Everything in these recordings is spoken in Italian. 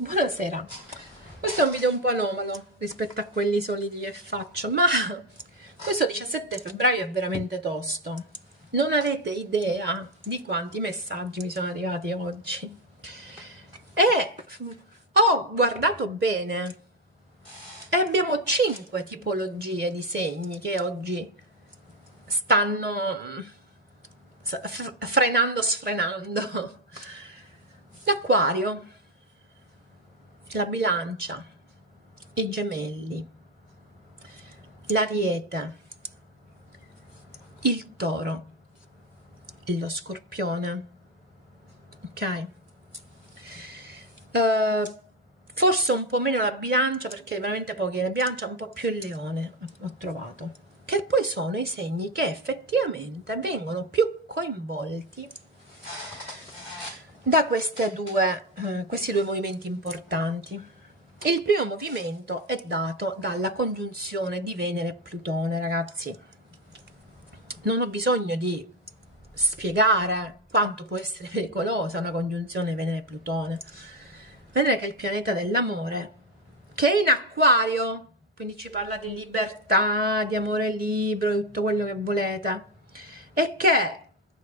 Buonasera, questo è un video un po' anomalo rispetto a quelli soliti che faccio, ma questo 17 febbraio è veramente tosto. Non avete idea di quanti messaggi mi sono arrivati oggi. E ho guardato bene e abbiamo 5 tipologie di segni che oggi stanno frenando, sfrenando. L'Acquario, la Bilancia, i Gemelli, l'Ariete, il Toro e lo Scorpione. Ok? Forse un po' meno la Bilancia, perché veramente pochi. La Bilancia un po' più il Leone ho trovato, che poi sono i segni che effettivamente vengono più coinvolti da questi due movimenti importanti. Il primo movimento è dato dalla congiunzione di Venere e Plutone, ragazzi. Non ho bisogno di spiegare quanto può essere pericolosa una congiunzione Venere-Plutone. Venere, che è il pianeta dell'amore, che è in Acquario, quindi ci parla di libertà, di amore libero, di tutto quello che volete, e che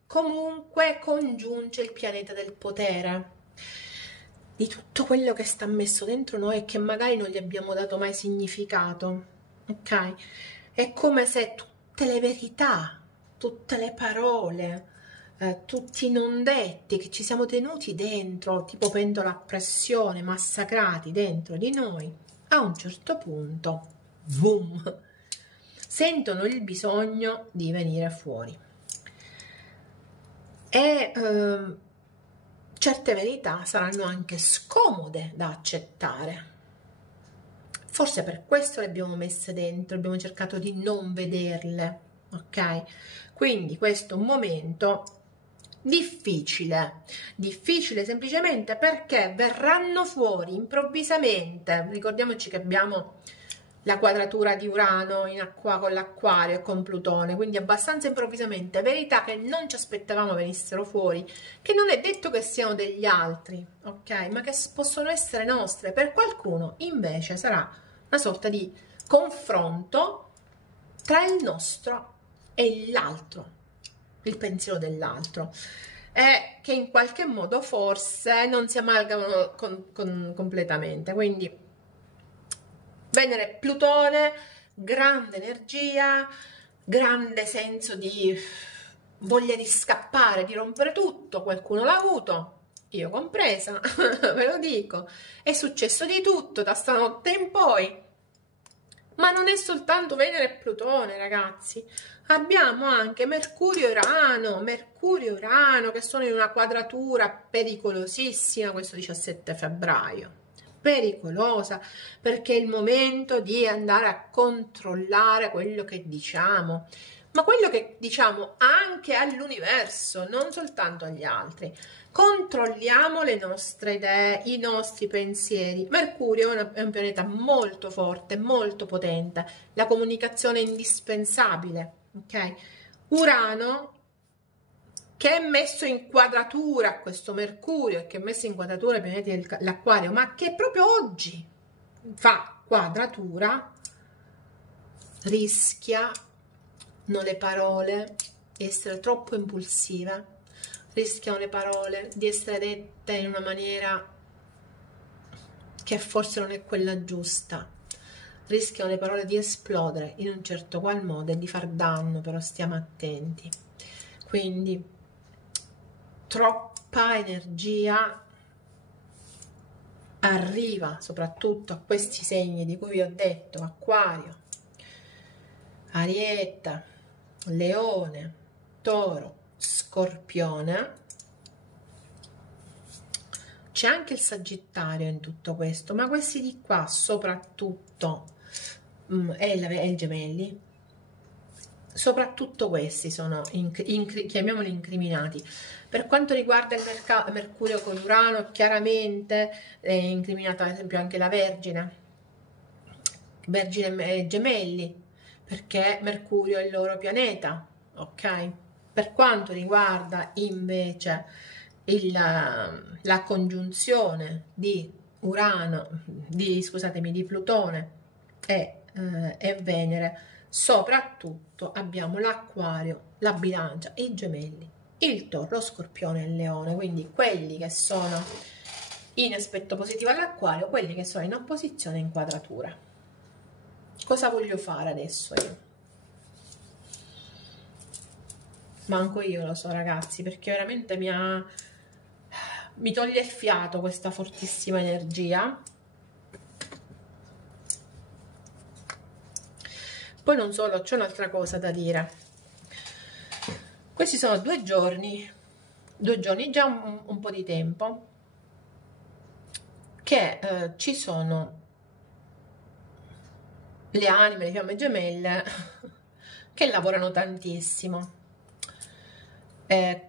comunque congiunge il pianeta del potere, di tutto quello che sta messo dentro noi e che magari non gli abbiamo dato mai significato. Ok? È come se tutte le verità, tutte le parole, tutti i non detti che ci siamo tenuti dentro, tipo pentola a pressione, massacrati dentro di noi, a un certo punto, boom, sentono il bisogno di venire fuori. E certe verità saranno anche scomode da accettare. Forse per questo le abbiamo messe dentro, abbiamo cercato di non vederle, ok? Quindi questo è un momento difficile semplicemente perché verranno fuori improvvisamente. Ricordiamoci che abbiamo la quadratura di Urano in acqua con l'Acquario e con Plutone, quindi abbastanza improvvisamente verità che non ci aspettavamo venissero fuori, che non è detto che siano degli altri, ok? Ma che possono essere nostre. Per qualcuno invece sarà una sorta di confronto tra il nostro e l'altro, il pensiero dell'altro, e che in qualche modo forse non si amalgamano completamente. Quindi Venere e Plutone, grande energia, grande senso di voglia di scappare, di rompere tutto. Qualcuno l'ha avuto, io compresa, ve lo dico. È successo di tutto da stanotte in poi. Ma non è soltanto Venere e Plutone, ragazzi. Abbiamo anche Mercurio e Urano, che sono in una quadratura pericolosissima questo 17 febbraio. Pericolosa, perché è il momento di andare a controllare quello che diciamo, ma quello che diciamo anche all'universo, non soltanto agli altri. Controlliamo le nostre idee, i nostri pensieri. Mercurio è un pianeta molto forte, molto potente, la comunicazione è indispensabile, ok? Urano, che è messo in quadratura a questo Mercurio e che è messo in quadratura ai pianeti dell'Acquario, ma che proprio oggi fa quadratura, rischiano le parole di essere troppo impulsive, rischiano le parole di essere dette in una maniera che forse non è quella giusta, rischiano le parole di esplodere in un certo qual modo e di far danno, però stiamo attenti. Quindi troppa energia arriva soprattutto a questi segni di cui vi ho detto: Acquario, Ariete, Leone, Toro, Scorpione. C'è anche il Sagittario in tutto questo, ma questi di qua soprattutto e il Gemelli, soprattutto questi sono chiamiamoli incriminati. Per quanto riguarda il Mercurio con Urano, chiaramente è incriminata ad esempio anche la Vergine e Gemelli, perché Mercurio è il loro pianeta, ok? Per quanto riguarda invece la congiunzione di scusatemi, di Plutone e Venere. Soprattutto abbiamo l'Acquario, la Bilancia, i Gemelli, il Toro, lo Scorpione e il Leone, quindi quelli che sono in aspetto positivo all'Acquario, quelli che sono in opposizione in quadratura. Cosa voglio fare adesso io? Manco io lo so, ragazzi, perché veramente mi toglie il fiato questa fortissima energia. Poi non solo, c'è un'altra cosa da dire. Questi sono 2 giorni già un po' di tempo, che ci sono le anime, le fiamme gemelle, che lavorano tantissimo.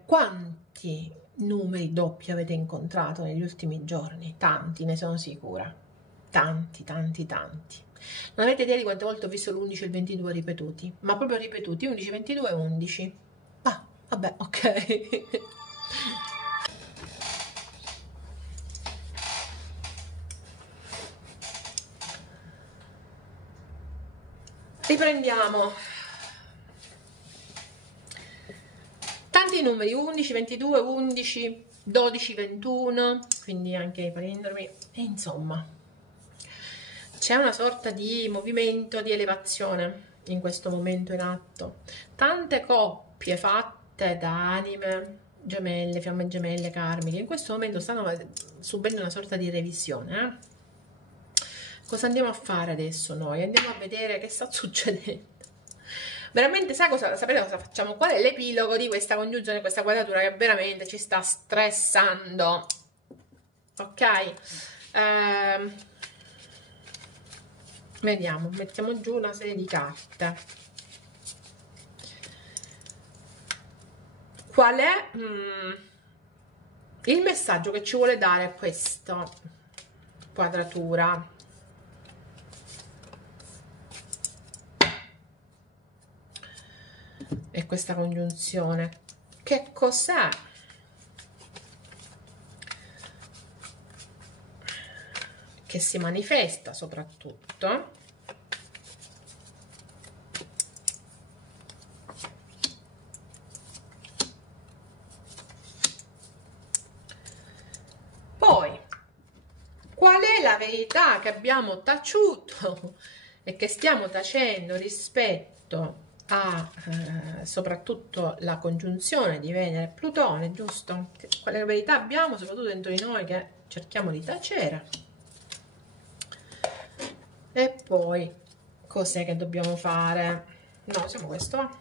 Quanti numeri doppi avete incontrato negli ultimi giorni? Tanti, ne sono sicura. Tanti, tanti, tanti. Non avete idea di quante volte ho visto l'11 e il 22 ripetuti, ma proprio ripetuti, 11, 22 e 11. Ah, vabbè, ok. Riprendiamo. Tanti numeri, 11, 22, 11, 12, 21, quindi anche i palindromi, e insomma c'è una sorta di movimento di elevazione in questo momento in atto. Tante coppie fatte da anime gemelle, fiamme gemelle, karmiche, in questo momento stanno subendo una sorta di revisione. Cosa andiamo a fare adesso noi? Andiamo a vedere che sta succedendo. Veramente, sapete cosa facciamo? Qual è l'epilogo di questa congiunzione, questa quadratura che veramente ci sta stressando? Ok? Vediamo, mettiamo giù una serie di carte. Qual è il messaggio che ci vuole dare questa quadratura? E questa congiunzione? Che cos'è? Che si manifesta soprattutto poi qual è la verità che abbiamo taciuto e che stiamo tacendo rispetto a soprattutto la congiunzione di Venere e Plutone, giusto? Quale verità abbiamo soprattutto dentro di noi che cerchiamo di tacere? E poi cos'è che dobbiamo fare? No, usiamo questo.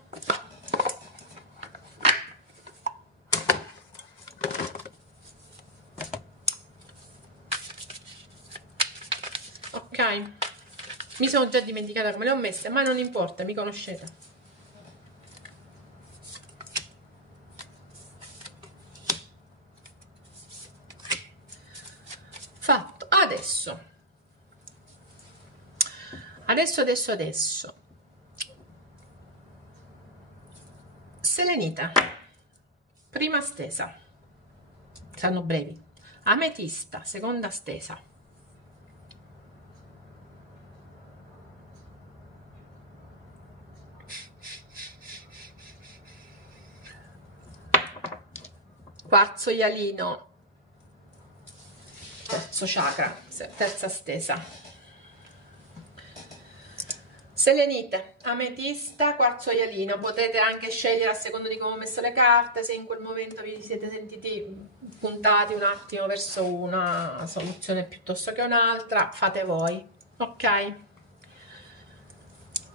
Ok, mi sono già dimenticata come le ho messe, ma non importa, mi conoscete. Fatto. Adesso selenite, prima stesa, saranno brevi. Ametista, seconda stesa. Quarzo ialino, terzo chakra, terza stesa. Selenite, ametista, quarzo ialino. Potete anche scegliere a seconda di come ho messo le carte, se in quel momento vi siete sentiti puntati un attimo verso una soluzione piuttosto che un'altra, fate voi, ok?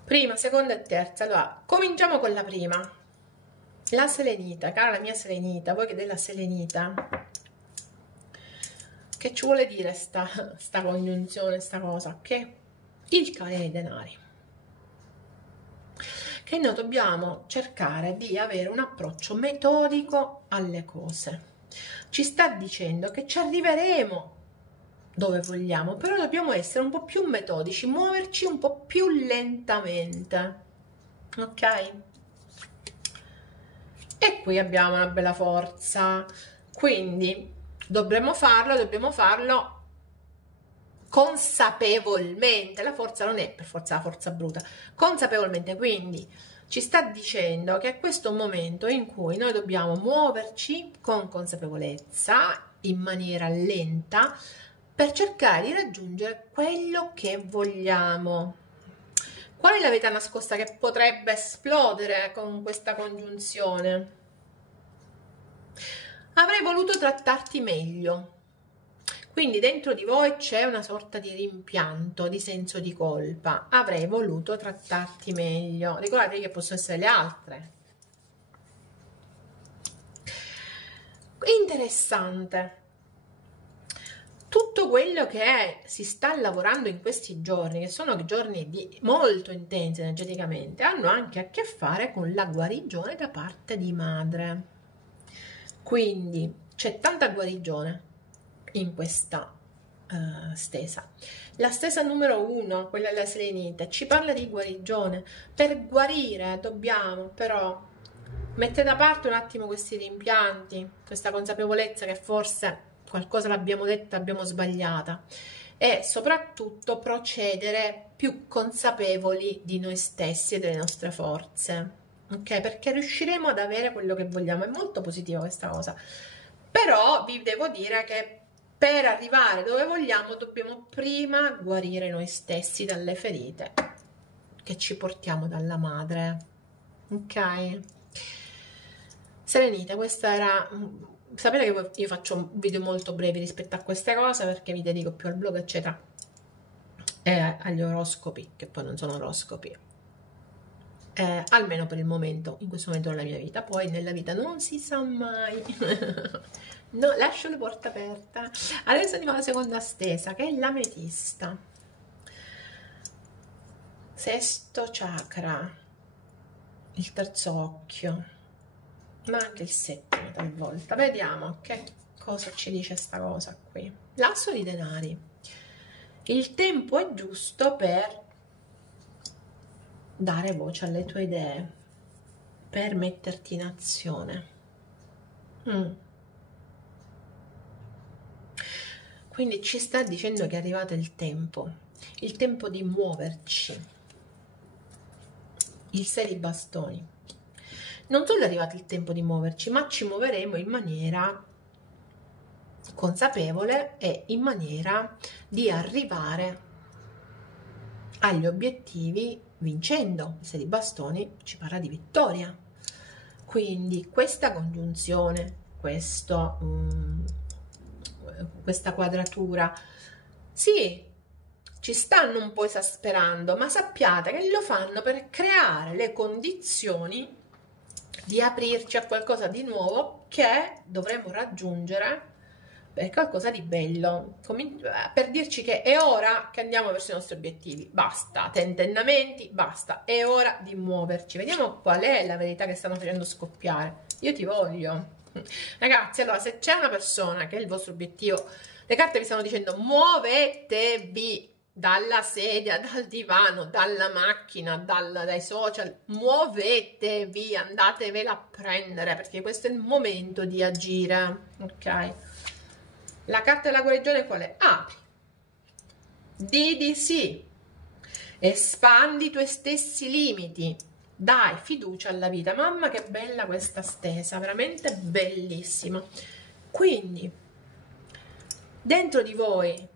Prima, seconda e terza. Allora, cominciamo con la prima. La selenita, cara la mia selenita, voi che della selenita, che ci vuole dire sta congiunzione, sta cosa? Che il cavaliere dei denari, che noi dobbiamo cercare di avere un approccio metodico alle cose. Ci sta dicendo che ci arriveremo dove vogliamo, però dobbiamo essere un po' più metodici, muoverci un po' più lentamente, ok? E qui abbiamo una bella forza, quindi dobbiamo farlo consapevolmente, la forza non è per forza la forza bruta, consapevolmente, quindi ci sta dicendo che questo è un momento in cui noi dobbiamo muoverci con consapevolezza, in maniera lenta, per cercare di raggiungere quello che vogliamo. Qual è la verità nascosta che potrebbe esplodere con questa congiunzione? Avrei voluto trattarti meglio. Quindi dentro di voi c'è una sorta di rimpianto, di senso di colpa. Avrei voluto trattarti meglio. Ricordatevi che possono essere le altre. Interessante. Tutto quello che si sta lavorando in questi giorni, che sono giorni molto intensi energeticamente, hanno anche a che fare con la guarigione da parte di madre. Quindi c'è tanta guarigione in questa stesa. La stesa numero 1, quella della selenite, ci parla di guarigione. Per guarire dobbiamo però mettere da parte un attimo questi rimpianti, questa consapevolezza che forse qualcosa l'abbiamo detta, l'abbiamo sbagliata, e soprattutto procedere più consapevoli di noi stessi e delle nostre forze, ok? Perché riusciremo ad avere quello che vogliamo. È molto positiva questa cosa, però vi devo dire che per arrivare dove vogliamo dobbiamo prima guarire noi stessi dalle ferite che ci portiamo dalla madre, ok? Serenite, questa era... Sapete che io faccio video molto brevi rispetto a queste cose perché mi dedico più al blog eccetera e agli oroscopi, che poi non sono oroscopi, almeno per il momento, in questo momento della mia vita. Poi nella vita non si sa mai. No, lascio la porta aperta. Adesso andiamo alla seconda stesa, che è l'ametista, sesto chakra, il terzo occhio, ma anche il settimo talvolta. Vediamo che cosa ci dice sta cosa qui. L'asso di denari. Il tempo è giusto per dare voce alle tue idee, per metterti in azione. Quindi ci sta dicendo che è arrivato il tempo di muoverci. Il 6 di bastoni. Non solo è arrivato il tempo di muoverci, ma ci muoveremo in maniera consapevole e in maniera di arrivare agli obiettivi vincendo. Il 6 di bastoni ci parla di vittoria. Quindi questa congiunzione, questa quadratura, sì, ci stanno un po' esasperando, ma sappiate che lo fanno per creare le condizioni di aprirci a qualcosa di nuovo che dovremo raggiungere, per qualcosa di bello, per dirci che è ora che andiamo verso i nostri obiettivi. Basta tentennamenti, basta, è ora di muoverci. Vediamo qual è la verità che stanno facendo scoppiare. Io ti voglio. Ragazzi, allora, se c'è una persona che è il vostro obiettivo, le carte vi stanno dicendo muovetevi dalla sedia, dal divano, dalla macchina, dai social, muovetevi, andatevela a prendere, perché questo è il momento di agire, ok? La carta della guarigione qual è? Apri, di sì, espandi i tuoi stessi limiti, dai fiducia alla vita. Mamma che bella questa stesa, veramente bellissima. Quindi dentro di voi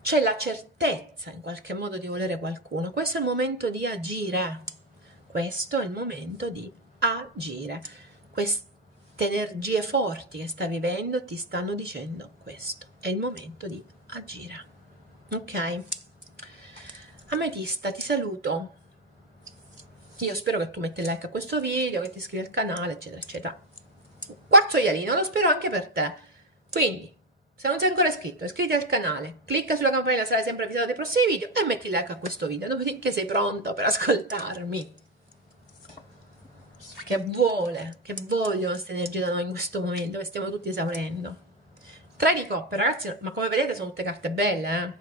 c'è la certezza in qualche modo di volere qualcuno. Questo è il momento di agire, questo è il momento di agire. Queste energie forti che stai vivendo ti stanno dicendo questo è il momento di agire, ok? Ametista, ti saluto. Io spero che tu metti like a questo video, che ti iscrivi al canale, eccetera, eccetera. Quarzo ialino, lo spero anche per te. Quindi, se non sei ancora iscritto, iscriviti al canale, clicca sulla campanella, sarai sempre avvisato dei prossimi video e metti like a questo video. Dopodiché sei pronto per ascoltarmi. Che vogliono queste energie da noi in questo momento, che stiamo tutti esaurendo. 3 di coppe, ragazzi, ma come vedete sono tutte carte belle, eh?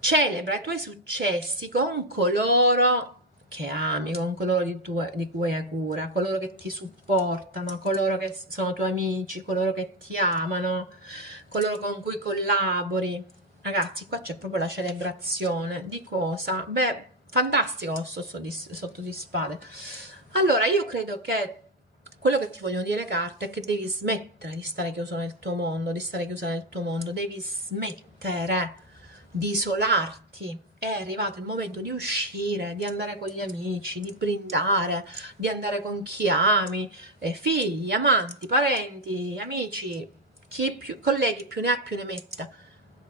Celebra i tuoi successi con coloro che ami, con coloro di cui hai cura, coloro che ti supportano, coloro che sono tuoi amici, coloro che ti amano, coloro con cui collabori. Ragazzi, qua c'è proprio la celebrazione. Di cosa? Beh, fantastico lo sotto di spade. Allora, io credo che quello che ti vogliono dire carte è che devi smettere di stare chiuso nel tuo mondo, di stare chiusa nel tuo mondo, devi smettere di isolarti. È arrivato il momento di uscire, di andare con gli amici, di brindare, di andare con chi ami, figli, amanti, parenti, amici, chi più, colleghi, più ne ha più ne metta.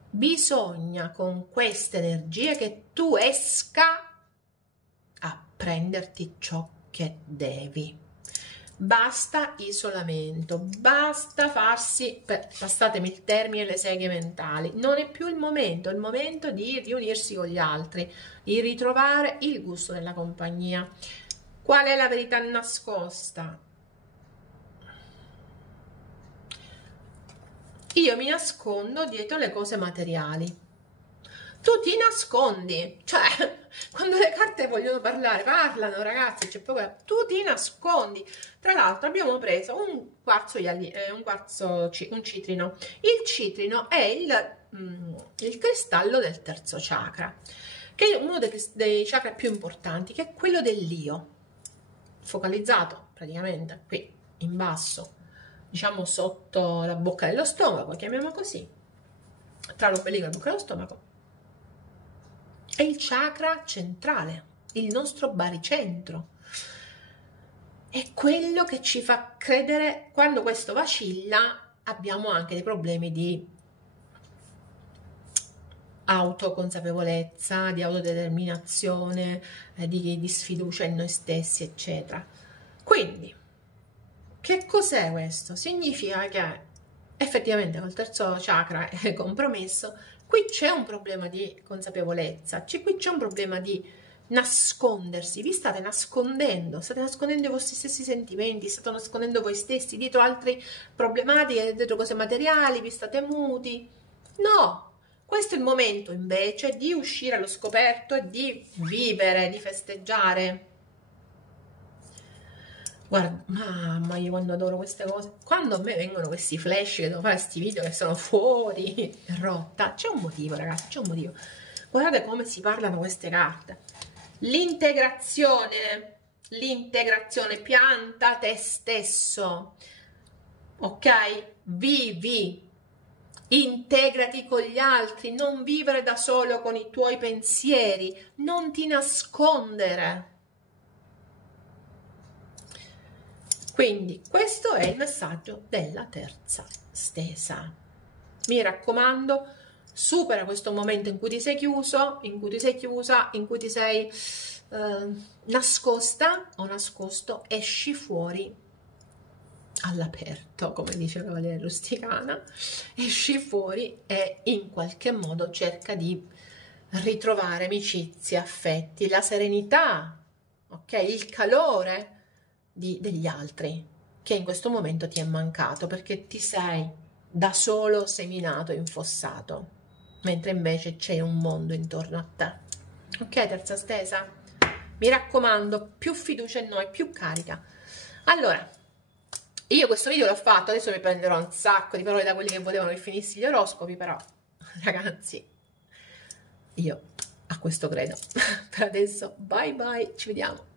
Bisogna con queste energie che tu esca a prenderti ciò che devi. Basta isolamento, basta farsi, passatemi il termine, le seghe mentali. Non è più il momento, è il momento di riunirsi con gli altri, di ritrovare il gusto della compagnia. Qual è la verità nascosta? Io mi nascondo dietro le cose materiali. Tu ti nascondi, cioè quando le carte vogliono parlare, parlano ragazzi, c'è proprio, tu ti nascondi. Tra l'altro abbiamo preso un citrino. Il citrino è il cristallo del terzo chakra, che è uno dei chakra più importanti, che è quello dell'io, focalizzato praticamente qui in basso, diciamo sotto la bocca dello stomaco, chiamiamo così, tra l'ombelico e la bocca dello stomaco. È il chakra centrale, il nostro baricentro. È quello che ci fa credere, quando questo vacilla, abbiamo anche dei problemi di autoconsapevolezza, di autodeterminazione, di sfiducia in noi stessi, eccetera. Quindi, che cos'è questo? Significa che effettivamente col terzo chakra è compromesso. Qui c'è un problema di consapevolezza, qui c'è un problema di nascondersi, vi state nascondendo i vostri stessi sentimenti, state nascondendo voi stessi dietro altre problematiche, dietro cose materiali, vi state muti. No, questo è il momento invece di uscire allo scoperto e di vivere, di festeggiare. Guarda, mamma, io quando adoro queste cose, quando a me vengono questi flash che devo fare questi video che sono fuori rotta, c'è un motivo ragazzi, c'è un motivo. Guardate come si parlano queste carte. L'integrazione, pianta te stesso, ok? Vivi, integrati con gli altri, non vivere da solo con i tuoi pensieri, non ti nascondere. Quindi questo è il messaggio della terza stesa. Mi raccomando, supera questo momento in cui ti sei chiuso, in cui ti sei chiusa, in cui ti sei nascosta o nascosto, esci fuori all'aperto, come dice la Cavaliere Rusticana, esci fuori e in qualche modo cerca di ritrovare amicizie, affetti, la serenità, ok? Il calore degli altri che in questo momento ti è mancato perché ti sei da solo seminato e infossato, mentre invece c'è un mondo intorno a te. Ok, terza stesa? Mi raccomando, più fiducia in noi, più carica. Allora, io questo video l'ho fatto, adesso mi prenderò un sacco di parole da quelli che volevano che finissi gli oroscopi, però ragazzi, io a questo credo. Per adesso, bye bye, ci vediamo.